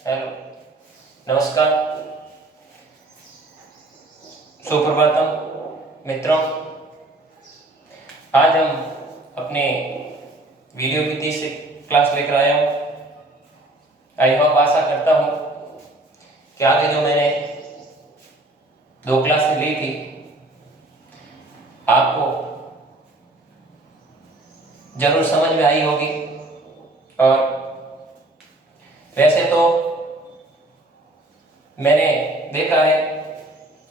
Hello, नमस्कार, सुप्रभातम मित्रों। आज हम अपने वीडियो की तीसरी क्लास लेकर आया हूँ। आई होप, आशा करता हूँ कि आगे जो मैंने 2 क्लासें ली थी आपको जरूर समझ में आई होगी। और वैसे तो मैंने देखा है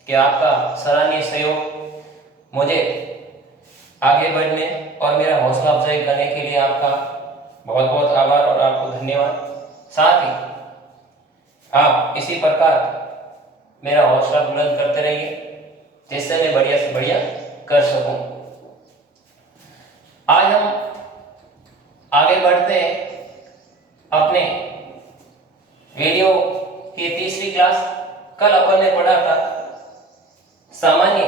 कि आपका सराहनीय सहयोग मुझे आगे बढ़ने और मेरा हौसला अफजाई करने के लिए आपका बहुत बहुत आभार और आपको धन्यवाद। साथ ही आप इसी प्रकार मेरा हौसला बुलंद करते रहिए, जिससे मैं बढ़िया से बढ़िया कर सकूं। आज हम आगे बढ़ते हैं अपने वीडियो की तीसरी क्लास। कल अपन ने पढ़ा था सामान्य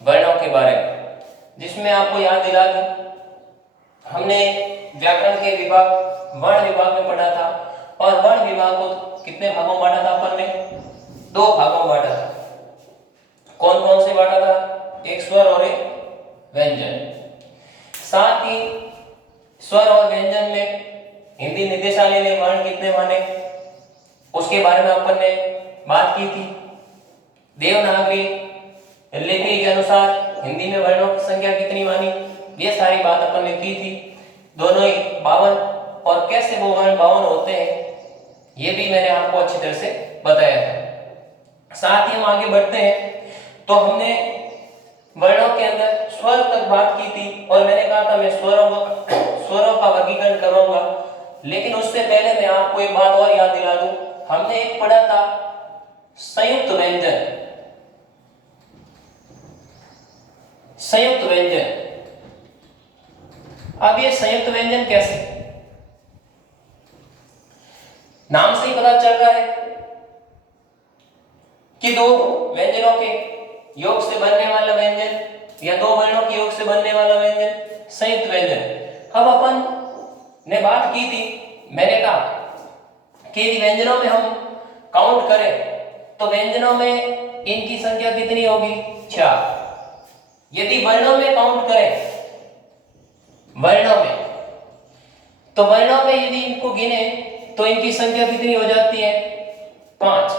वर्णों के बारे में, जिसमें आपको याद दिला दूं, हमने व्याकरण के विभाग वर्ण विभाग में पढ़ा था। और वर्ण विभाग को कितने भागों में बांटा था अपन ने? 2 भागों में बांटा था। कौन कौन से बांटा था? एक स्वर और एक व्यंजन। साथ ही स्वर और व्यंजन में हिंदी निदेशालय ने वर्ण कितने माने उसके बारे में अपन ने बात की थी। देवनागरी लिपि के अनुसार हिंदी में वर्णों की संख्या कितनी मानी, ये सारी बात अपन ने की थी। दोनों ही 52 और कैसे वो वर्ण 52 होते हैं ये भी मैंने आपको अच्छी तरह से बताया है। साथ ही हम आगे बढ़ते हैं तो हमने वर्णों के अंदर स्वर तक बात की थी और मैंने कहा था मैं स्वरों का वर्गीकरण करूंगा। लेकिन उससे पहले मैं आपको एक बात और याद दिला दूं, हमने एक पढ़ा था संयुक्त व्यंजन। संयुक्त व्यंजन, अब ये संयुक्त व्यंजन कैसे? नाम से ही पता चल रहा है कि 2 व्यंजनों के योग से बनने वाला व्यंजन या 2 वर्णों के योग से बनने वाला व्यंजन संयुक्त व्यंजन। अब अपन ने बात की थी, मैंने कहा कि यदि व्यंजनों में हम काउंट करें तो व्यंजनों में इनकी संख्या कितनी होगी? 4। यदि वर्णों में काउंट करें, वर्णों में, तो वर्णों में यदि इनको गिने तो इनकी संख्या कितनी हो जाती है? 5।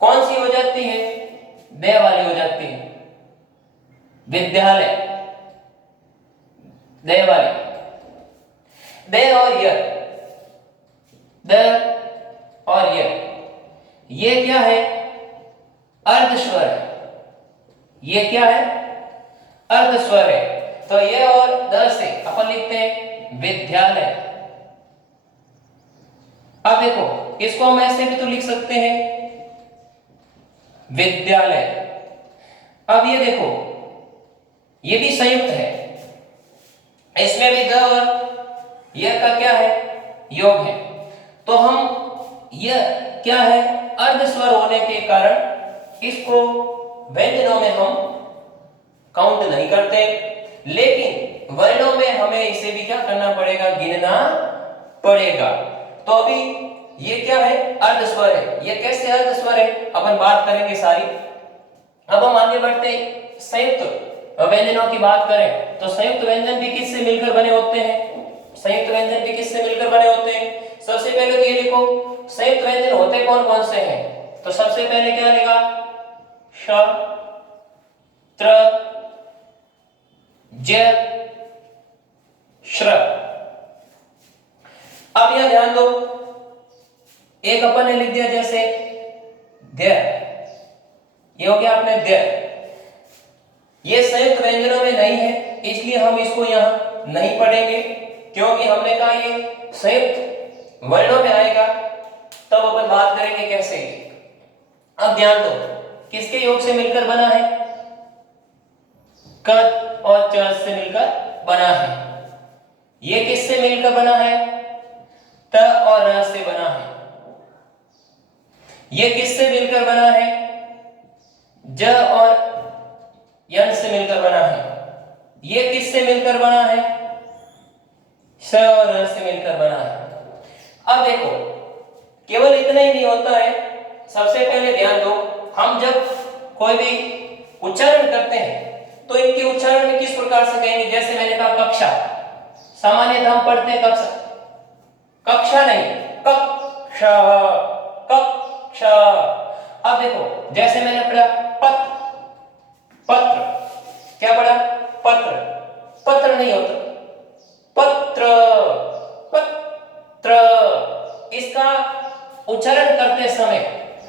कौन सी हो जाती है? दे वाली हो जाती है। विद्यालय, दे वाली। दे और य, द और य, ये क्या है? अर्ध स्वर है। ये क्या है? अर्ध स्वर है। तो ये और द से अपन लिखते हैं विद्यालय। अब देखो, इसको हम ऐसे भी तो लिख सकते हैं विद्यालय। अब ये देखो, ये भी संयुक्त है, इसमें भी द और यह का क्या है? योग है। तो हम यह क्या है? अर्ध स्वर होने के कारण इसको व्यंजनों में हम काउंट नहीं करते, लेकिन वर्णों में हमें इसे भी क्या करना पड़ेगा? गिनना पड़ेगा। तो अभी ये क्या है? अर्ध स्वर है। ये कैसे अर्ध स्वर है अपन बात करेंगे सारी। अब हम आगे बढ़ते हैं। संयुक्त व्यंजनों की बात करें तो संयुक्त व्यंजन भी किससे मिलकर बने होते हैं? संयुक्त व्यंजन भी किससे मिलकर बने होते हैं? सबसे पहले तो ये लिखो, संयुक्त व्यंजन होते कौन कौन से हैं? तो सबसे पहले क्या लेगा? श, त्र, ज, श्र। अब यह ध्यान दो, एक अपन ने लिख दिया जैसे ध्य, ये हो गया अपने ध्य। ये संयुक्त व्यंजनों में नहीं है, इसलिए हम इसको यहां नहीं पढ़ेंगे, क्योंकि हमने कहा ये संयुक्त वर्णों में आएगा, तब अपन बात करेंगे कैसे। अब ध्यान दो, किसके योग से मिलकर बना है? क और च से मिलकर बना है। ये किससे मिलकर बना है? त और र से बना है। ये किससे मिलकर बना है? ज और यन से मिलकर बना है। ये किससे मिलकर बना है? स और र से मिलकर बना है। अब देखो, केवल इतना ही नहीं होता है। सबसे पहले ध्यान दो, हम जब कोई भी उच्चारण करते हैं तो इनके उच्चारण में किस प्रकार से कहेंगे। जैसे मैंने कहा कक्षा, सामान्यतः हम पढ़ते हैं कक्षा, कक्षा नहीं, कक्षा, कक्षा। अब देखो, जैसे मैंने पढ़ा पत्र, पत्र, क्या पढ़ा, पत्र, पत्र नहीं होता, पत्र, पत्र। इसका उच्चारण करते समय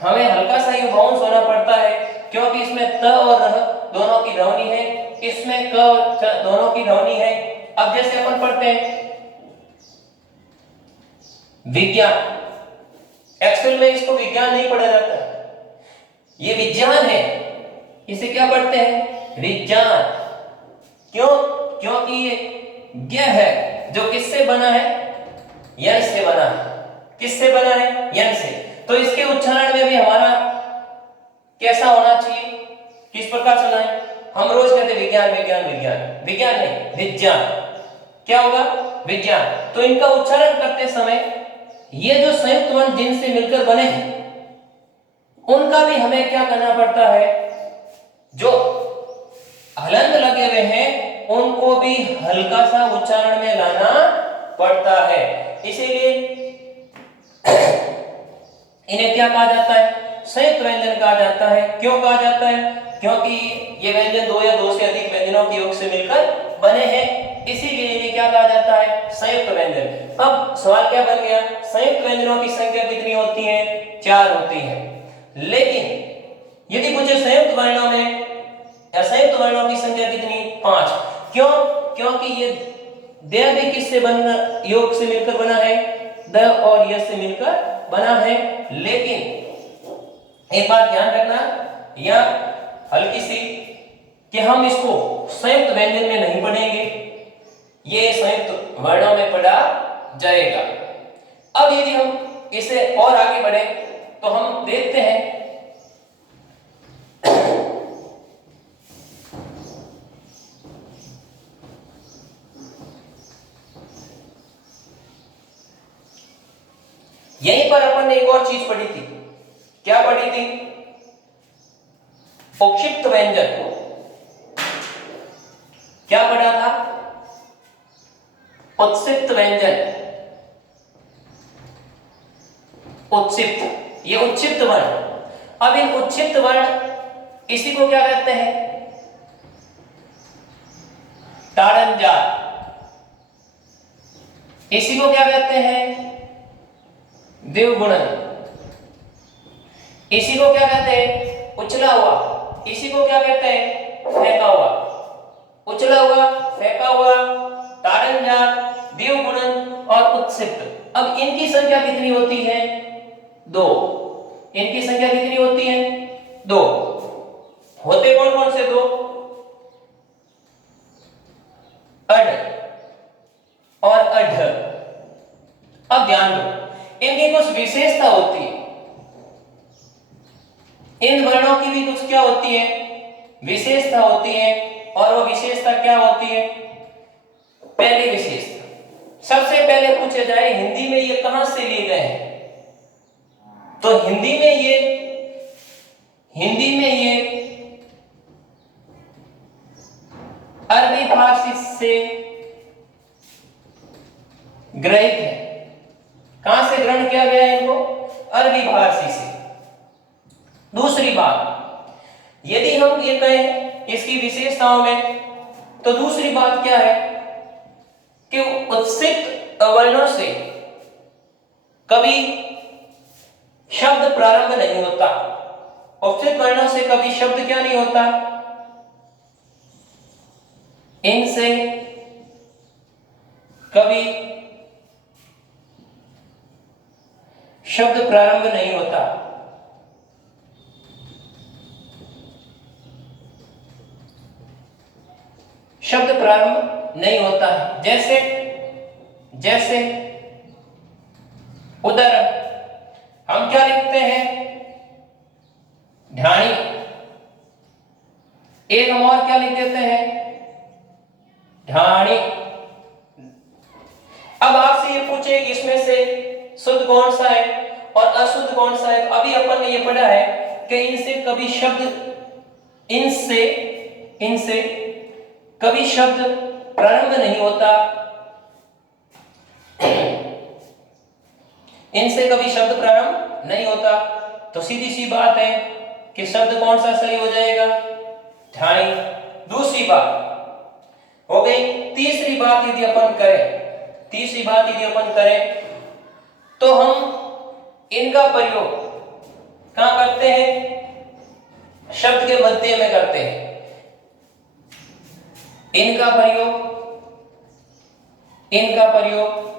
हमें हल्का सा यू बाउंस होना पड़ता है, क्योंकि इसमें त और र दोनों की ध्वनि है, इसमें क और च दोनों की ध्वनि है। अब जैसे अपन पढ़ते हैं विज्ञान, एक्चुअल में इसको विज्ञान नहीं पढ़ा जाता, ये विज्ञान है, इसे क्या पढ़ते हैं, विज्ञान। क्यों? क्योंकि ये ज्ञ है जो किससे बना है, यन से बना है। किससे बना है, यन से। तो इसके उच्चारण में भी हमारा कैसा होना चाहिए, किस प्रकार से होना है। हम रोज कहते विज्ञान, विज्ञान, विज्ञान, विज्ञान नहीं, विज्ञान। क्या होगा, विज्ञान। तो इनका उच्चारण करते समय ये जो संयुक्त वर्ण जिनसे मिलकर बने हैं उनका भी हमें क्या करना पड़ता है, जो हलंत लगे हुए हैं उनको भी हल्का सा उच्चारण में लाना पड़ता है। इसीलिए इन्हें क्या कहा जाता है, संयुक्त व्यंजन कहा जाता है। क्यों कहा जाता है, क्योंकि ये व्यंजन दो या दो से अधिक व्यंजनों के योग से मिलकर बने हैं, इसीलिए इन्हें क्या कहा जाता है, संयुक्त व्यंजन। अब सवाल क्या बन गया, संयुक्त व्यंजनों की संख्या कितनी होती है, 4 होती है। लेकिन यदि पूछे संयुक्त वर्णों में या संयुक्त वर्णों की संख्या कितनी, 5। क्यों? क्योंकि ये द भी किससे बना, योग से मिलकर बना है, द और य से मिलकर बना है। लेकिन एक बात ध्यान रखना, या हल्की सी, कि हम इसको संयुक्त व्यंजन में नहीं पढ़ेंगे, ये संयुक्त वर्णों में पढ़ा जाएगा। अब यदि हम इसे और आगे बढ़े तो हम देखते हैं यहीं पर अपन ने एक और चीज पढ़ी थी। क्या पढ़ी थी, उपक्षिप्त व्यंजन। क्या पढ़ा था, उत्क्षिप्त व्यंजन, उत्क्षिप्त, ये उत्क्षिप्त वर्ण। अब इन उत्क्षिप्त वर्ण, इसी को क्या कहते हैं, ताड़न जात। इसी को क्या कहते हैं, द्विगुणन। इसी को क्या कहते हैं, उछला हुआ। इसी को क्या कहते हैं, फेंका हुआ। उछला हुआ, फेंका हुआ, ताड़न जात, द्विगुणन और उत्क्षिप्त। अब इनकी संख्या कितनी होती है, 2। इनकी संख्या कितनी होती है, 2। होते कौन कौन से 2, अड और अढ। अब ध्यान दो, इनकी कुछ विशेषता होती है, इन वर्णों की भी कुछ क्या होती है, विशेषता होती है। और वो विशेषता क्या होती है, पहली विशेषता सबसे पहले पूछे जाए हिंदी में ये कहां से लिए गए हैं, तो हिंदी में ये अरबी फारसी से ग्रहित है। कहां से ग्रहण किया गया है इनको, अरबी फारसी से। दूसरी बात, यदि हम ये कहें इसकी विशेषताओं में, तो दूसरी बात क्या है कि उत्क्षिप्त वर्णों से कभी शब्द प्रारंभ नहीं होता। उत्क्षिप्त वर्णों से कभी शब्द क्या नहीं होता, इनसे कभी शब्द प्रारंभ नहीं होता। शब्द प्रारंभ नहीं होता है। जैसे उदाहरण, हम क्या लिखते हैं, ढाणी। एक हम और क्या लिख देते हैं, ढाणी। अब आपसे ये पूछे इसमें से शुद्ध कौन सा है और अशुद्ध कौन सा है। अभी अपन ने ये पढ़ा है कि इनसे कभी शब्द प्रारंभ नहीं होता, इनसे कभी शब्द प्रारंभ नहीं होता। तो सीधी सी बात है कि शब्द कौन सा सही हो जाएगा, ढाई। दूसरी बात हो गई। तीसरी बात यदि अपन करें तो हम इनका प्रयोग कहां करते हैं, शब्द के मध्य में करते हैं। इनका प्रयोग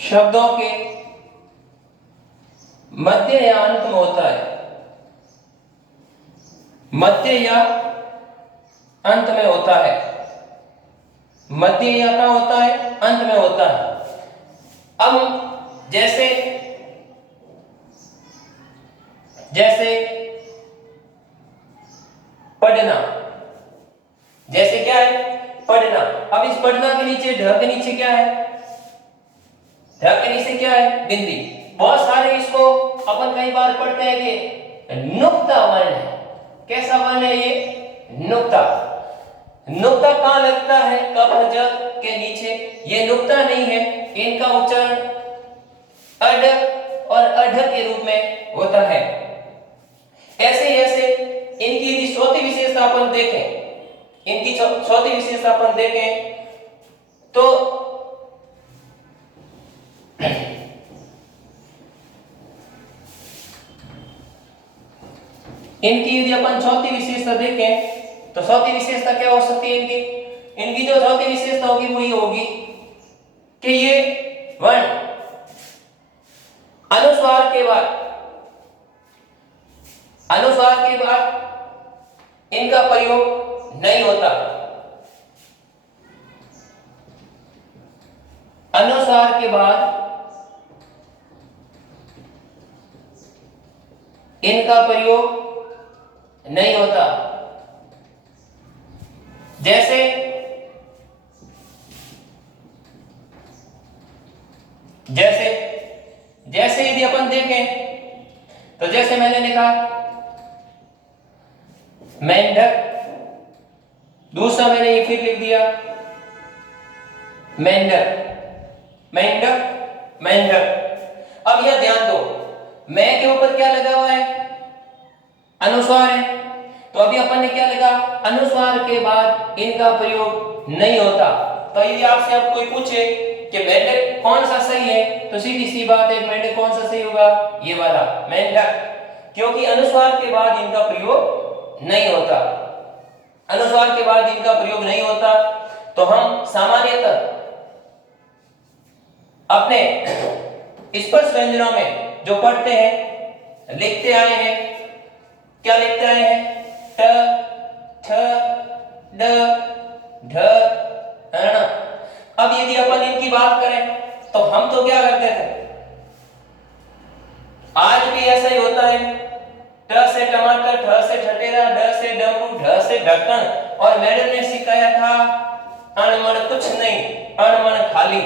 शब्दों के मध्य या अंत में होता है, मध्य या अंत में होता है, मध्य या क्या होता है, अंत में होता है। अब जैसे पढ़ना, जैसे क्या है, पढ़ना। अब इस पढ़ना के नीचे ढ के नीचे क्या है, ढ के नीचे क्या है, बिंदी। बहुत सारे इसको अपन कई बार पढ़ते हैं कि नुक्ता वर्ण है। कैसा वर्ण है ये, नुक्ता। नुक्ता कहां लगता है, कफ ज के नीचे। ये नुक्ता नहीं है, इनका उच्चारण अड और अढ़ के रूप में होता है। ऐसे इनकी यदि चौथी विशेषता अपन देखें, तो इनकी यदि अपन चौथी विशेषता देखें तो चौथी विशेषता क्या हो सकती है इनकी जो चौथी विशेषता होगी वो ये होगी कि ये वर्ण अनुस्वार के बाद इनका प्रयोग नहीं होता। अनुस्वार के बाद इनका प्रयोग नहीं होता। जैसे यदि अपन देखें तो जैसे मैंने लिखा मेंढक, दूसरा मैंने ये फिर लिख दिया मेंढक। अब यह ध्यान दो, मैं के ऊपर क्या लगा हुआ है, अनुस्वार है। तो अभी अपन ने क्या लिखा, अनुस्वार के बाद इनका प्रयोग नहीं होता। तो यदि आपसे अब कोई पूछे कि मेंढक कौन सा सही है, तो सीधी सी बात है, मेंढक कौन सा सही होगा, ये वाला मेंढक, क्योंकि अनुस्वार के बाद इनका प्रयोग नहीं होता। अनुस्वार के बाद इनका प्रयोग नहीं होता। तो हम सामान्यतः अपने स्पर्श व्यंजनों में जो पढ़ते हैं, लिखते आए हैं, क्या लिखते आए हैं, ट, ठ, ड, ढ, ण। अब यदि अपन इनकी बात करें तो हम तो क्या करते थे, आज भी ऐसा ही होता है, ट से टमाटर, ठ से ठटेरा, ड से डमरू, ढ से ढक्कन। और मैडम ने सिखाया था अणमण कुछ नहीं, अणमण खाली।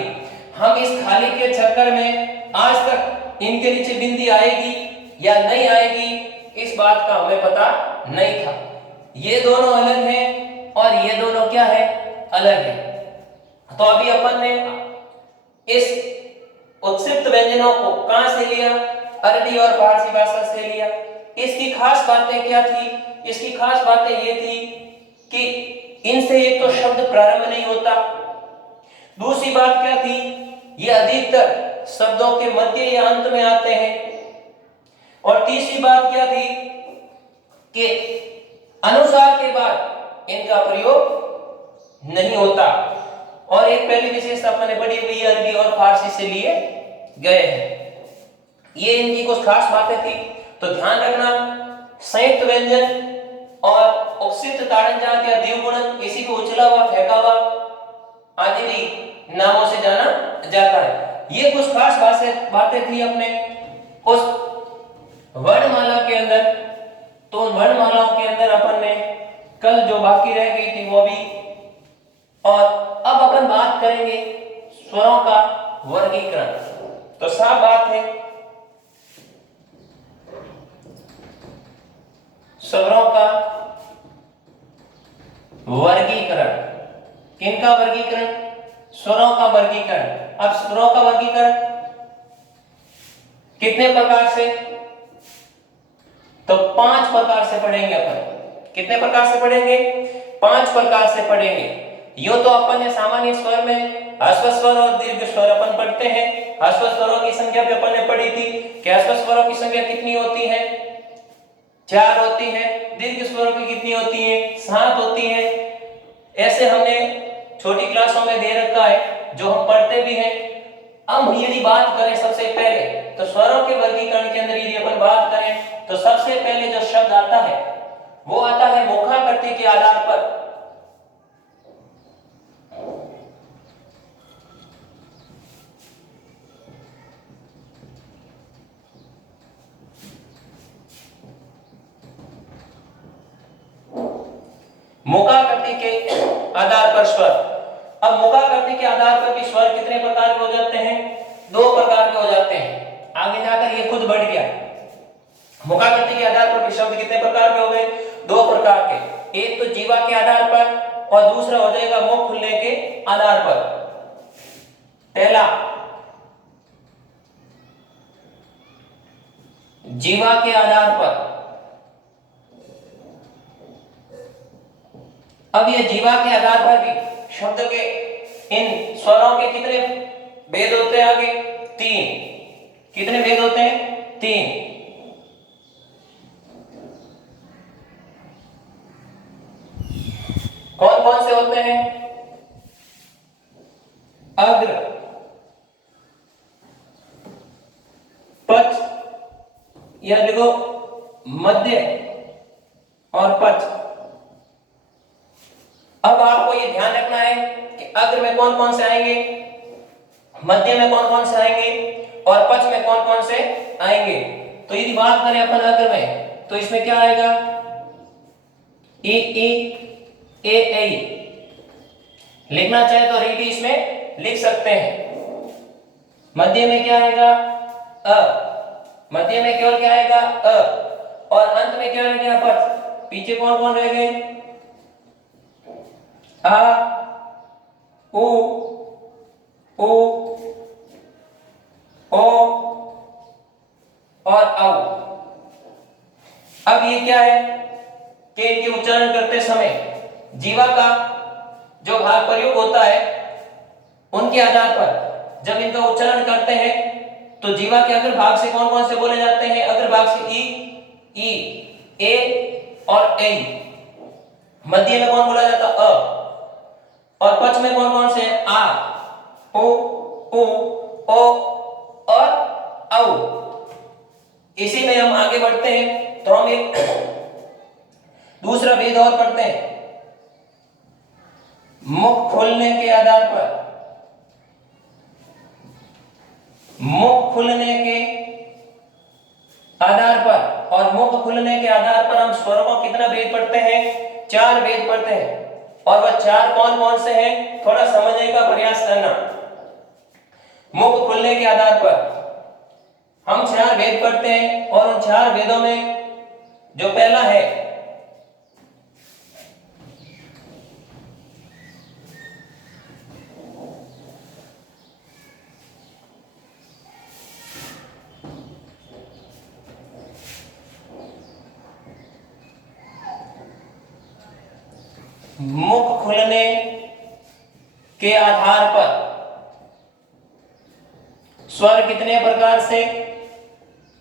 हम इस खाली के चक्कर में आज तक इनके नीचे बिंदी आएगी या नहीं आएगी, इस बात का हमें पता नहीं था। ये दोनों अलग हैं और ये दोनों क्या है, अलग है। तो अभी अपन ने इस उत्सिष्ट व्यंजनों को कहां से लिया, अरबी और फारसी भाषा से लिया। इसकी खास बातें क्या थी, इसकी खास बातें ये थी कि इनसे एक तो शब्द प्रारंभ नहीं होता, दूसरी बात क्या थी, ये अधिकतर शब्दों के मध्य या अंत में आते हैं, और तीसरी बात क्या थी कि अनुस्वार के बाद इनका प्रयोग नहीं होता। और एक पहली विशेषता अपने पढ़ी हुई अरबी और फारसी से लिए गए हैं। ये इनकी कुछ खास बातें थी। तो ध्यान रखना, संयुक्त व्यंजन और उपसित ताड़नजा के द्विगुणन, इसी को उछला हुआ, फेंका हुआ आदि भी नामों से जाना जाता है। ये कुछ खास बातें थी अपने उस वर्णमाला के अंदर। तो वर्णमालाओं के अंदर अपन ने कल जो बाकी रह गई थी वो भी और अब अपन बात करेंगे स्वरों का वर्गीकरण। तो साफ बात है, स्वरों का वर्गीकरण। किनका वर्गीकरण? स्वरों का वर्गीकरण। अब स्वरों का वर्गीकरण कितने प्रकार से? तो 5 प्रकार से पढ़ेंगे अपन। कितने प्रकार से पढ़ेंगे? 5 प्रकार से पढ़ेंगे। यो तो अपन ने सामान्य स्वर में ह्रस्व स्वर और दीर्घ स्वर अपन पढ़ते हैं। ह्रस्व स्वरों की संख्या भी अपन ने पढ़ी थी कि ह्रस्व स्वरों की संख्या कितनी होती है? 4 होती है। दीर्घ स्वरों की कितनी होती है? 7 होती है। ऐसे हमने छोटी क्लासों में दे रखा है, जो हम पढ़ते भी हैं। अब यदि बात करें सबसे पहले, तो स्वरों के वर्गीकरण के अंदर यदि अपन बात करें, तो सबसे पहले जो शब्द आता है वो आता है मुखाकृति के आधार पर। मुखाकृति के आधार पर स्वर। अब मुखाकृति के आधार पर भी स्वर कितने प्रकार के हो जाते हैं? 2 प्रकार के हो जाते हैं। आगे जाकर ये खुद बढ़ गया। मुखाकृति के आधार पर भी शब्द कितने प्रकार के हो गए? 2 प्रकार के। एक तो जीवा के आधार पर और दूसरा हो जाएगा मुख खुलने के आधार पर। पहला जीवा के आधार पर। अब ये जीवा के आधार पर भी शब्द के इन स्वरों के कितने भेद होते हैं? आगे 3। कितने भेद होते हैं? 3। कौन कौन से होते हैं? अग्र, पच, या देखो मध्य और पच। अब आपको ये ध्यान रखना है कि अग्र में कौन कौन से आएंगे, मध्य में कौन कौन से आएंगे और पच में कौन कौन से आएंगे। तो यदि बात करें अपन अग्र में, तो इसमें क्या आएगा? ई ई ए ए। लिखना चाहे तो रीति इसमें लिख सकते हैं। मध्य में क्या आएगा? अ। मध्य में केवल क्या आएगा? अ। और अंत में क्या रह गया? पच। पीछे कौन कौन रह गए? आ, उ, उ, ओ और औ। अब ये क्या है कि इनके उच्चारण करते समय जीवा का जो भाग प्रयोग होता है, उनके आधार पर जब इनका उच्चारण करते हैं तो जीवा के अग्र भाग से कौन कौन से बोले जाते हैं? अग्र भाग से ई, ए और ए। मध्य में कौन बोला जाता? अ। और पच में कौन कौन से? आ, ओ, उ, ओ और औ। इसी में हम आगे बढ़ते हैं तो हम एक दूसरा भेद और पढ़ते हैं। मुख खुलने के आधार पर। मुख खुलने के आधार पर और मुख खुलने के आधार पर हम स्वरों को कितना भेद पढ़ते हैं? 4 भेद पढ़ते हैं। और वह 4 कौन कौन से हैं? थोड़ा समझने का प्रयास करना। मुख खुलने के आधार पर हम 4 भेद पढ़ते हैं और उन 4 भेदों में जो पहला है मुख खुलने के आधार पर स्वर कितने प्रकार से?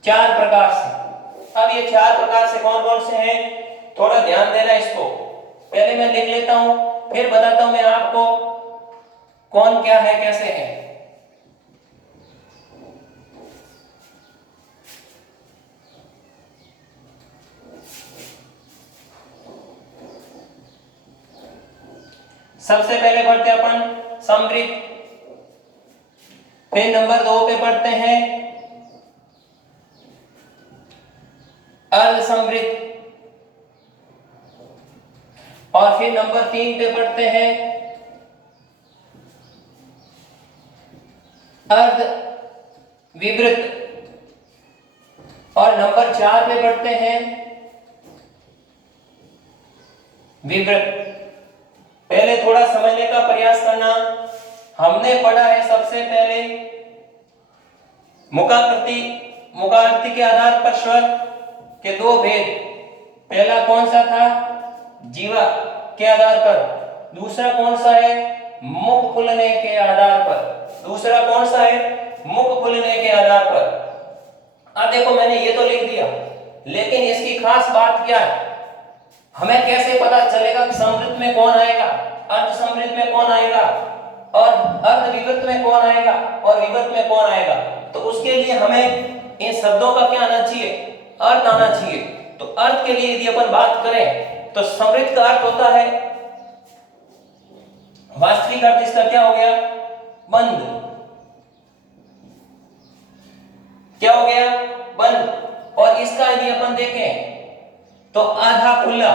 4 प्रकार से। अब ये 4 प्रकार से कौन कौन से हैं? थोड़ा ध्यान देना इसको। पहले मैं लिख लेता हूं, फिर बताता हूं मैं आपको कौन क्या है, कैसे है। सबसे पहले पढ़ते हैं अपन समृद्ध, फिर नंबर 2 पे पढ़ते हैं अर्ध समृद्ध, और फिर नंबर 3 पे पढ़ते हैं अर्ध विवृत। और नंबर 4 पे बढ़ते हैं विवृत। पहले थोड़ा समझने का प्रयास करना। हमने पढ़ा है सबसे पहले मुखाकृति के आधार पर स्वर के दो भेद। पहला कौन सा था? जीवा के आधार पर। दूसरा कौन सा है? मुख खुलने के आधार पर। दूसरा कौन सा है? मुख खुलने के आधार पर। अब देखो मैंने ये तो लिख दिया, लेकिन इसकी खास बात क्या है? हमें कैसे पता चलेगा कि समृद्ध में कौन आएगा, अर्ध समृद्ध में कौन आएगा, और अर्ध विवृत में कौन आएगा, और विवृत में कौन आएगा? तो उसके लिए हमें इन शब्दों का क्या आना चाहिए? अर्थ आना चाहिए। तो अर्थ के लिए यदि अपन बात करें तो समृद्ध का अर्थ होता है, वास्तविक अर्थ इसका क्या हो गया? बंद। क्या हो गया? बंद। और इसका यदि अपन देखें तो आधा खुला,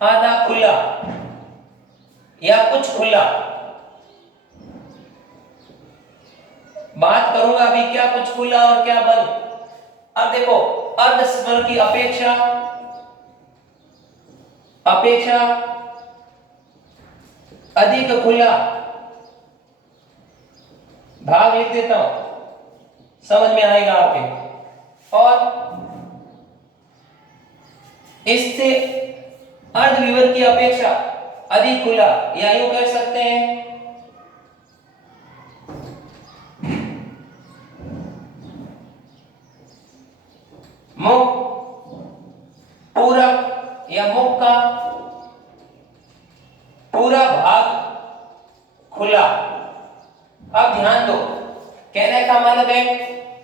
आधा खुला या कुछ खुला। बात करूंगा अभी क्या कुछ खुला और क्या बंद। अब देखो अर्ध स्वर की अपेक्षा अधिक खुला भाग लिख देता हूं, समझ में आएगा आपके। और इससे अर्ध विवर की अपेक्षा अधिक खुला, या यूं कह सकते हैं मुख पूरक या मुख का पूरा भाग खुला। अब ध्यान दो, कहने का मतलब है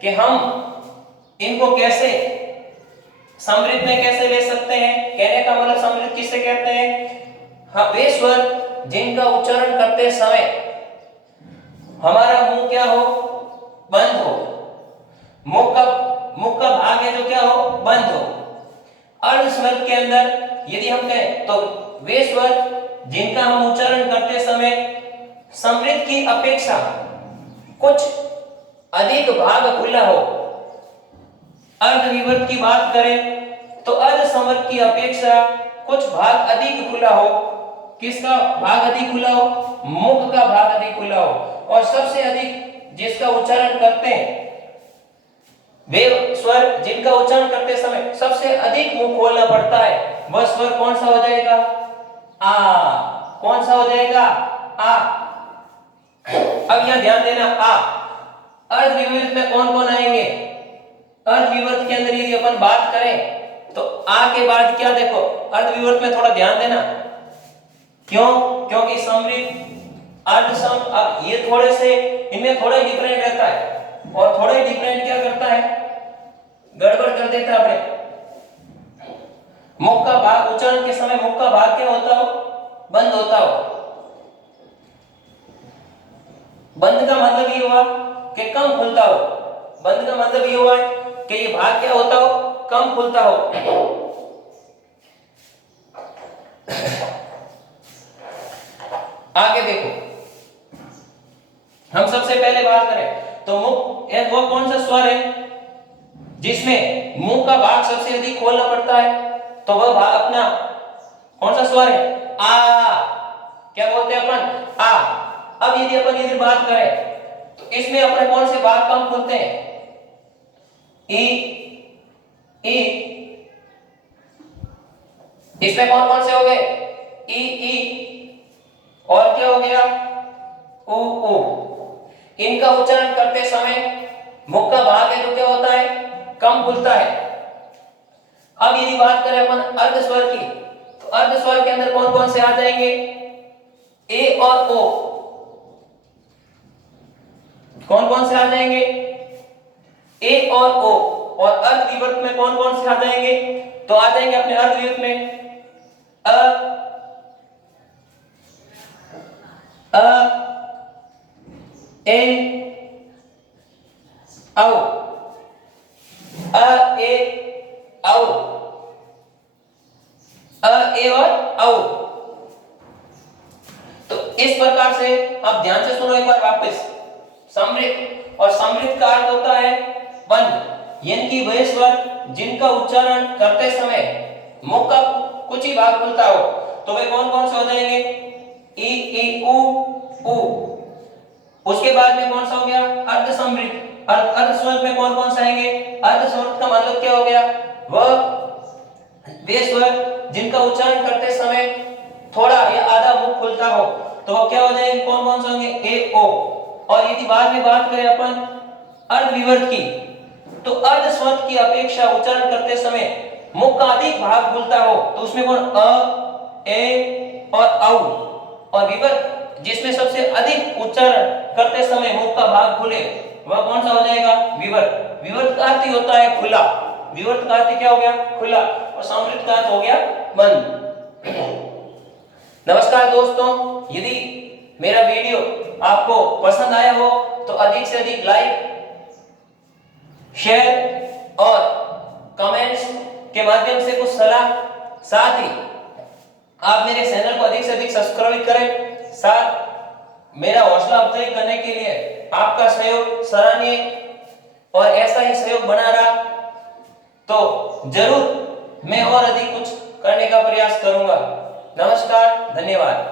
कि हम इनको कैसे समृद्ध में कैसे ले सकते हैं। कहने का मतलब समृद्ध किसे कहते हैं? हाँ, वे स्वर जिनका उच्चारण करते समय हमारा मुंह क्या हो? बंद हो। मुख का भाग है जो क्या हो? बंद हो। अर्ध स्वर के अंदर यदि हम कहें तो वे स्वर जिनका हम उच्चारण करते समय समृद्ध की अपेक्षा कुछ अधिक भाग खुला हो। अर्ध विवर्त की बात करें तो अर्ध समृद्ध की अपेक्षा कुछ भाग अधिक खुला हो। किसका भाग अधिक खुला हो? मुख का भाग अधिक खुला हो। और सबसे अधिक जिसका उच्चारण करते हैं, वे स्वर जिनका उच्चारण करते समय सबसे अधिक मुंह खोलना पड़ता है, वह स्वर कौन सा हो जाएगा? आ। कौन सा हो जाएगा? आ। अब यहां ध्यान देना, आ। अर्ध विवर्त में कौन कौन आएंगे? अर्ध विवर्त के अंदर यदि अपन बात करें तो आ के बाद क्या देखो, अर्ध विवर्त में थोड़ा ध्यान देना। क्यों? क्योंकि समृद्ध अर्ध सम, अब ये थोड़े से इनमें थोड़ा ही डिफरेंट रहता है, और थोड़ा ही डिफरेंट क्या करता है? गड़बड़ कर देता है अपने। मुख का भाग उच्चारण के समय मुख का भाग क्या होता हो? बंद होता हो। बंद का मतलब ये हुआ कि कम खुलता हो। बंद का मतलब ये हुआ कि ये भाग क्या होता हो? कम खुलता हो। आगे देखो, हम सबसे पहले बात करें तो मुख वो कौन सा स्वर है जिसमें मुंह का भाग सबसे अधिक खोलना पड़ता है? तो वह भाग अपना कौन सा स्वर है? आ। क्या बोलते हैं अपन? आ। अब यदि अपन इधर बात करें तो इसमें अपने कौन से भाग कम खुलते हैं? ई, ई। इसमें कौन कौन से हो गए? ई, ई। और क्या हो गया? उ, उ। इनका उच्चारण करते समय मुख का भाग है जो क्या होता है? कम खुलता है। अब यदि बात करें अपन अर्ध स्वर की, तो अर्ध स्वर के अंदर कौन कौन से आ जाएंगे? ए और ओ। कौन कौन से आ जाएंगे? ए और ओ। और अर्ध विवर्त में कौन कौन से आ जाएंगे? तो आ जाएंगे अपने अर्ध विवर्त में अ, ए, औ। अ, ए, औ। अ, ए और औ। तो इस प्रकार से आप ध्यान से सुनो एक बार वापस, समृद्ध, और समृद्ध का अर्थ होता है बंद, यानी कि वे स्वर जिनका उच्चारण करते समय मुख का कुछ ही भाग खुलता हो। तो वे कौन कौन से हो जाएंगे? ई उ उ। उसके बाद में कौन सा हो गया? अर्ध समृद्ध। अर्ध स्वर में कौन कौन से आएंगे? अर्ध स्वर का मतलब क्या हो गया? वह वे स्वर जिनका उच्चारण करते समय थोड़ा या आधा मुख खुलता हो, तो वो क्या हो जाएंगे? कौन कौन से होंगे? ए ओ। और यदि बाद में बात करें अपन अर्ध विवर्त की, तो अर्ध स्वर की अपेक्षा उच्चारण करते समय मुख का अधिक भाग खुलता हो, तो उसमें कौन? अ, ए और औ। और विवर्त जिसमें सबसे अधिक उच्चारण करते समय मुख का भाग खुले, वह कौन सा हो जाएगा? विवर्त। विवर्त का अर्थ ही होता है खुला। विवर्त का अर्थ क्या हो गया? खुला। और समृद्ध का अर्थ हो गया बंद। नमस्कार दोस्तों, यदि मेरा वीडियो आपको पसंद आया हो तो अधिक से अधिक लाइक, शेयर और कमेंट्स के माध्यम से कुछ सलाह, साथ ही आप मेरे चैनल को अधिक से अधिक सब्सक्राइब करें। साथ मेरा हौसला अफजाई करने के लिए आपका सहयोग सराहनीय, और ऐसा ही सहयोग बना रहा तो जरूर मैं और अधिक कुछ करने का प्रयास करूंगा। नमस्कार, धन्यवाद।